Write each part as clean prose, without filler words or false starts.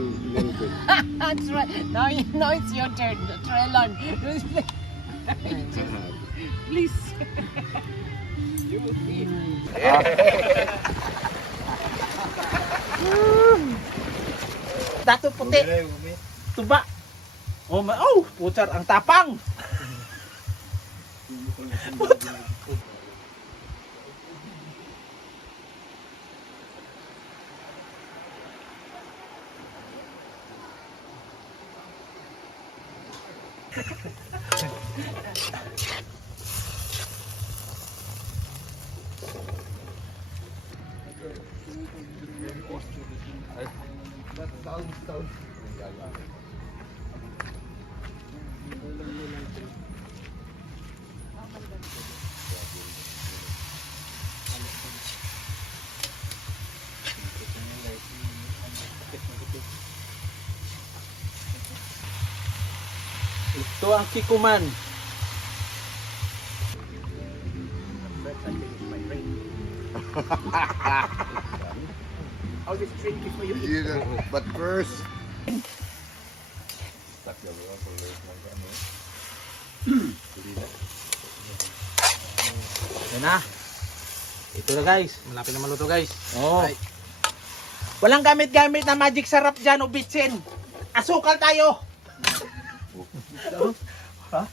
little bit. That's right. Now it's your turn. Trelon. Please. You will see. Dato puti. Tuba. Oh, putar ang tapang. Ito ang kikuman. I'll just drink before you eat. But first, Yan na. Ito na guys. Malapit na maluto guys. Oh. Walang gamit-gamit na magic sarap dyan o bitsin. Asukal tayo. Ha?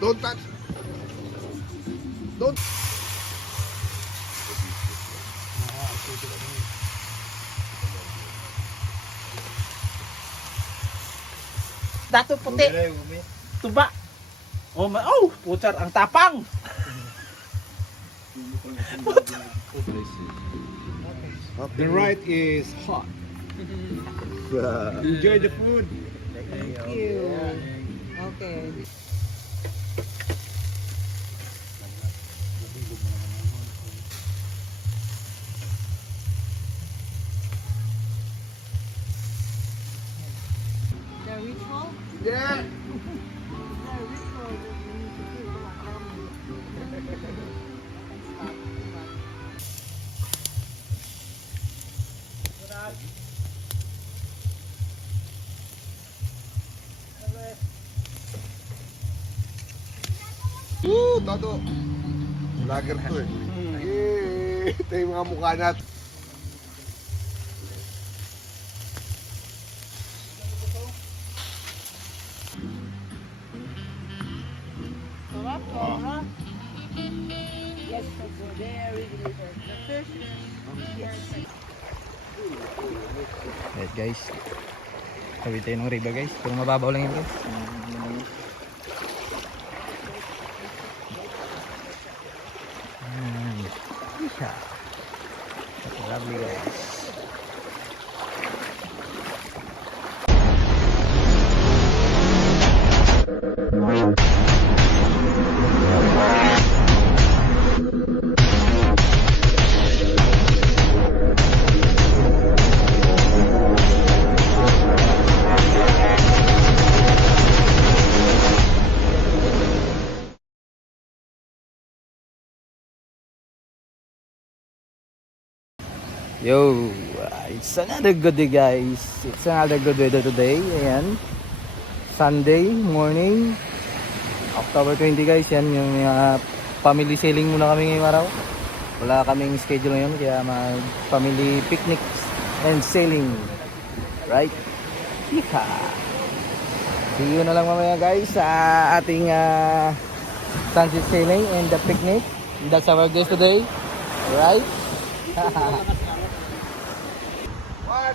don't touch. Don't. Dato puti. Tuba. Oh, putar ang tapang. The right is hot. Enjoy the food. Thank you. Okay. The ritual? Yeah. The ritual that we need to do. Todo. Vlogger to eh. Yay! Ito yung mga mukha natin. Sarap, sarap. Yes, so very delicious. The fish is Alright guys, kawit tayo ng riba guys, pero mababaw lang yun guys. Yeah. That's lovely guys. Yo, it's another good day guys. It's another good weather today. Ayan. Sunday morning. October 20 guys. Yan yung family sailing muna kami ngayong araw. Wala kaming schedule ngayon kaya mag family picnics and sailing. Right? Yeah. See you na lang mamaya guys sa ating sunset sailing and the picnic. That's our guest today. Right? 1,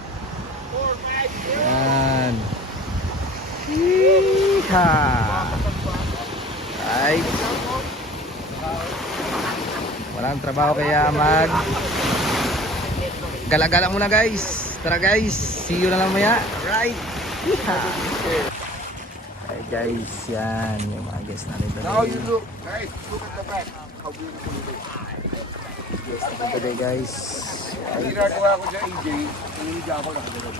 4, 5, 0. Yan. Yeehaw! Right. Walang trabaho kaya mag gala-gala muna guys. Tara guys, see you na lang maya. Right. Yeehaw! Alright guys, yan yung mga guests natin Now today. you look, guys, look at the back. How beautiful it is. Guests natin today guys. Ang ginagawa ko dyan, AJ, nanginigya ako nakagalan.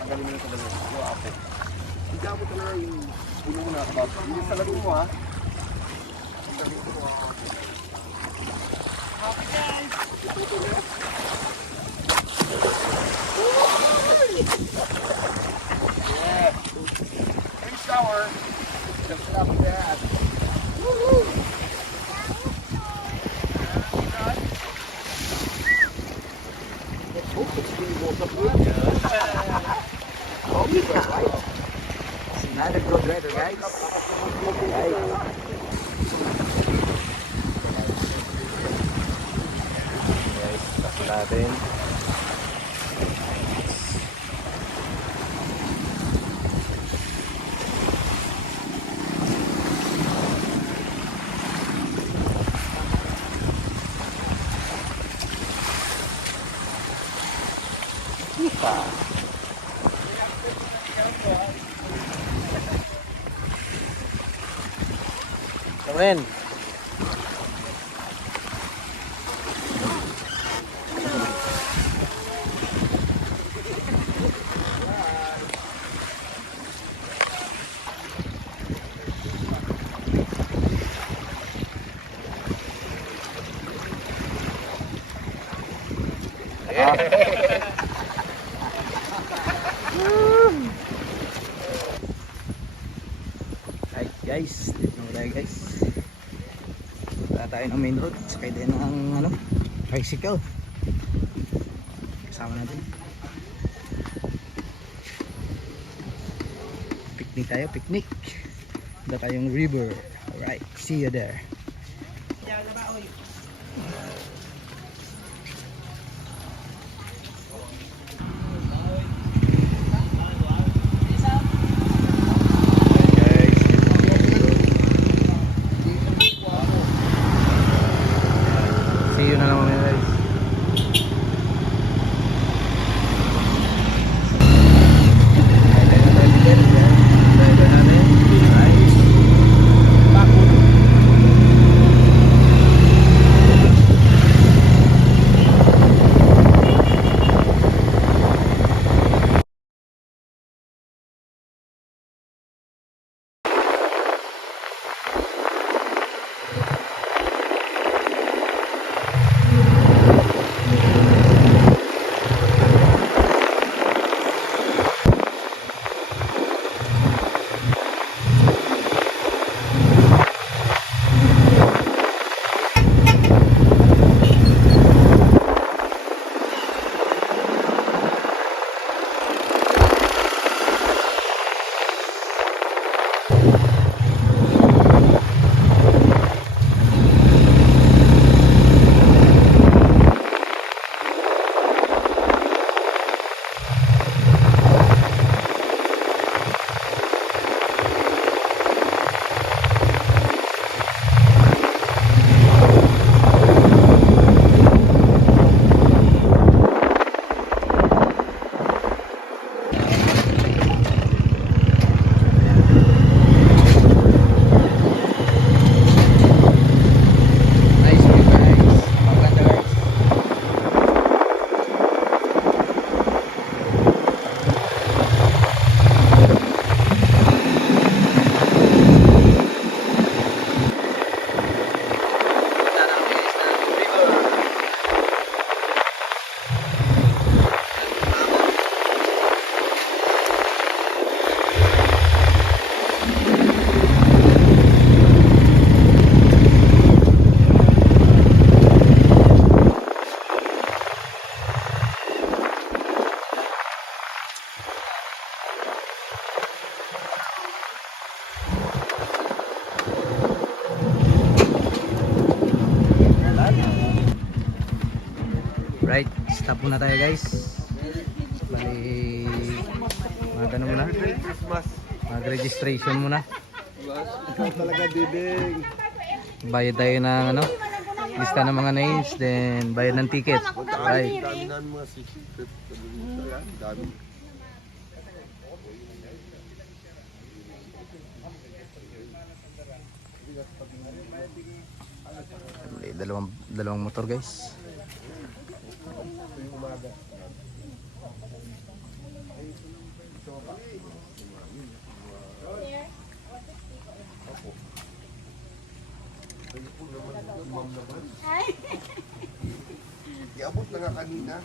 Tanggalin mo na talaga. Yung apo. Hindi mo talaga yung puno mo nakabab. Hindi sa galing mo ha. Sa galing mo ha. Yeah. Big shower. Just up there. Another good weather, guys. Guys, tapos natin. Come in. Right guys, dito na tayo guys. Wala tayo ng main road, sakay din ng ano, tricycle. Kasama natin. Picnic tayo, picnic. Wala tayong river. Alright, see you there. See you na lang mamaya guys. Driver natin. Nice. Bakod. Nice view guys. Maganda guys. Right, stop muna tayo guys. Bali, ano muna? Mag-registration muna. Talaga dibig. Bayad tayo ng ano, lista ng mga names, then bayad ng ticket. Right. Dami namin mga secret. Dami. Bali, dalawang motor guys. Kiabot na nga kanina.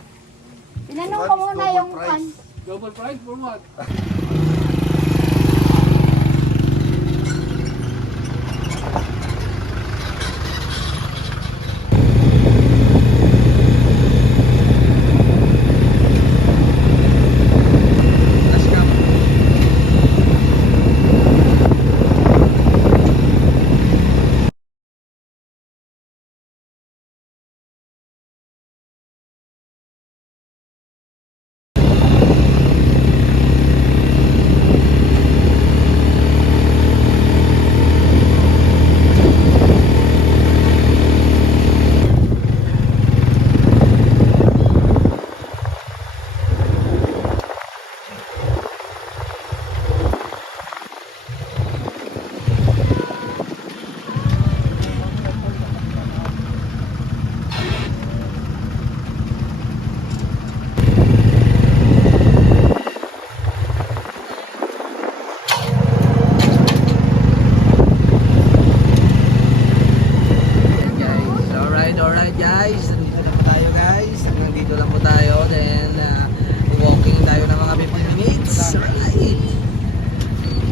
Tinanong ko muna Double yung price. Double price for what? Alright guys, nandito lang po tayo guys. Hanggang dito lang po tayo. Then walking tayo ng mga 50 minutes. Alright.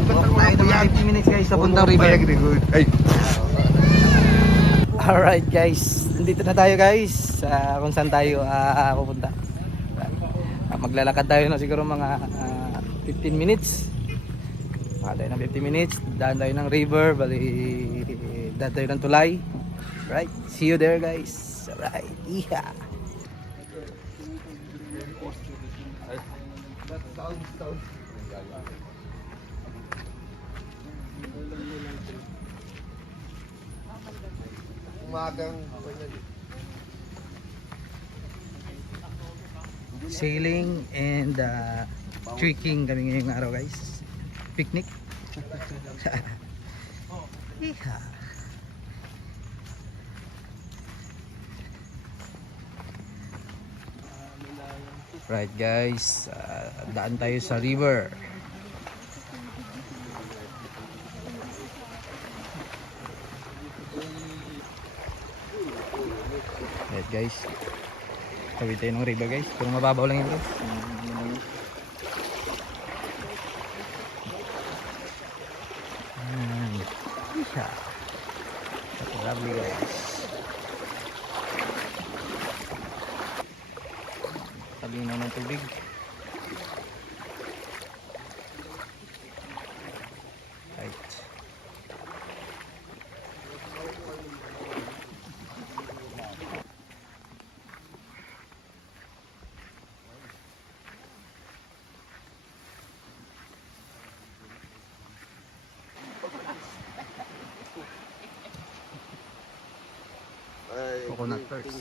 Walk tayo ng mga 50 minutes guys sa puntang river. Ay, Alright guys, nandito na tayo guys sa kung saan tayo pupunta. Maglalakad tayo na siguro mga 15 minutes. Tayo ng 50 minutes, daan tayo ng river, bali daan tayo ng tulay. Right, see you there guys. Alright, yeah. umagang. Sailing and trekking kami ngayong araw guys. Picnic. Yeah. Right guys, daan tayo sa river. Right guys, tawid tayo ng river guys, pero mababaw lang yun guys. Yeah. Lovely guys. Talinaw ng tubig. Right. Coconut first.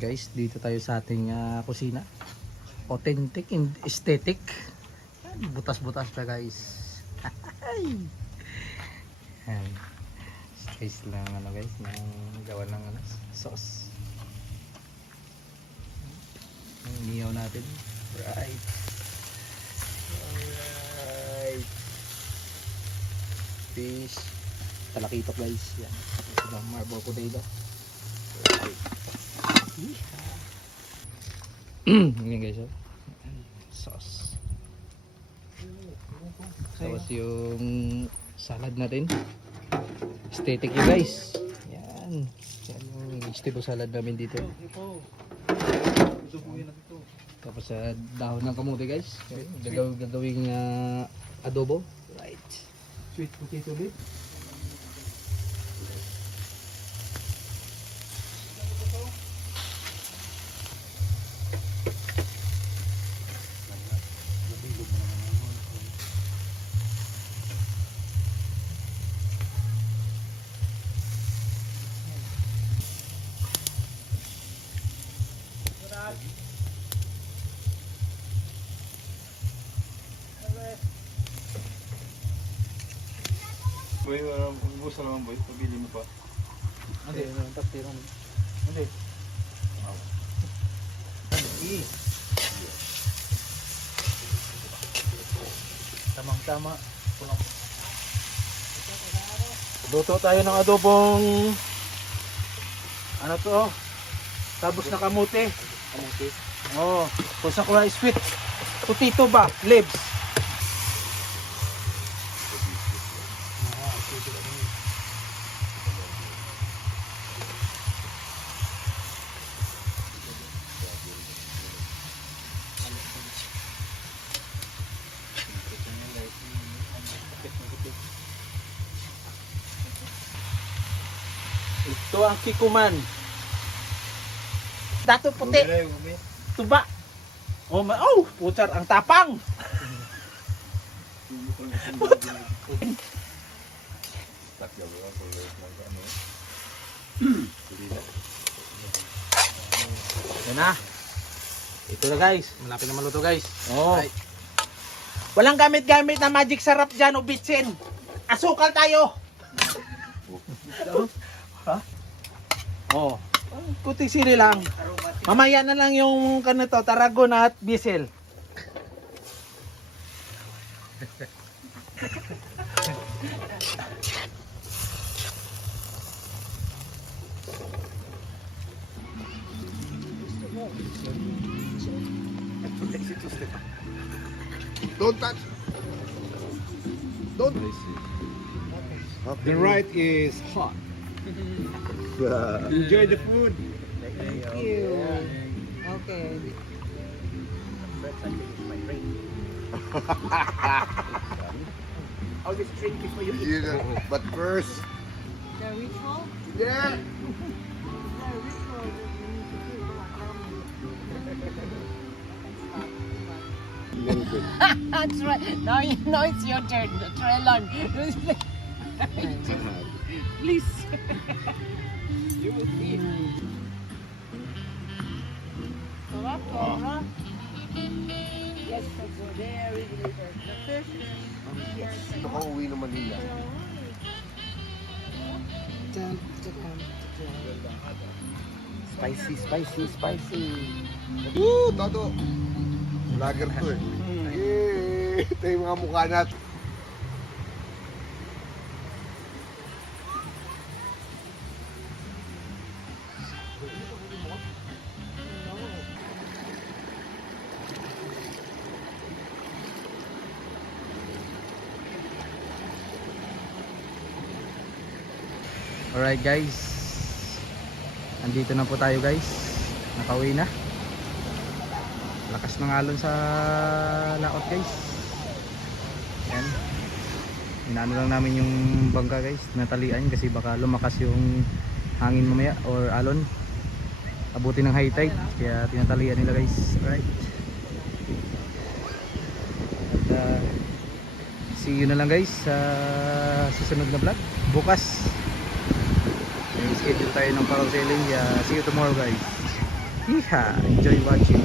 Guys, dito tayo sa ating kusina. Authentic and aesthetic. Butas-butas pa guys. Yan. Space lang ano guys, ng gawa ng sauce. Ang niyaw natin. Right. Alright. Fish. Talakitok guys. Yan. Ito ang marble potato. Right. Yan guys, oh. Sauce. Tapos yung salad natin. Aesthetic yun guys. Yan. Yan yung vegetable salad namin dito. Tapos sa dahon ng kamote guys. Gagawing adobo. Right. Sweet potato dip. boy, ubus na naman boy. Pabili mo pa. Hindi. Hindi. Hindi. Tamang-tama. Luto tayo ng adobong ano to? Tabos na kamote. Kamote? Oo. Kung sa kulay sweet. Potato ba? Leaves. Ito ang kikuman. Dato puti. Tuba. Oh, putar ang tapang. Yan na. Ito na guys. Malapit na maluto guys. Oh. Walang gamit-gamit na magic sarap dyan o bitsin. Asukal tayo. Ha? Oh. Puti sili lang. Mamaya na lang yung kanito, Tarragon at Bisel. Don't touch. Don't. The right is hot. Enjoy the food. Thank you. Okay. I'll just drink before you You know, but first, The ritual? yeah. The ritual that we need to do. Very good. That's right. Now it's your turn. Try lang. Please. You will see. Sarap, sarap. Yes, so very delicious. The fish. Yes. Ito ka uwi ng Manila. Spicy. Woo! Todo! Vlogger to eh. Yay! Ito yung mga mukha natin. Alright guys, andito na po tayo guys, nakauwi na. Lakas ng alon sa laot guys. Yan, inaano lang namin yung bangka guys, natalian kasi baka lumakas yung hangin mamaya or alon, abutin ng high tide, kaya tinatalian nila guys. Alright, at see you na lang guys sa susunod na vlog bukas. May schedule tayo ng parasailing. See you tomorrow guys. Enjoy watching.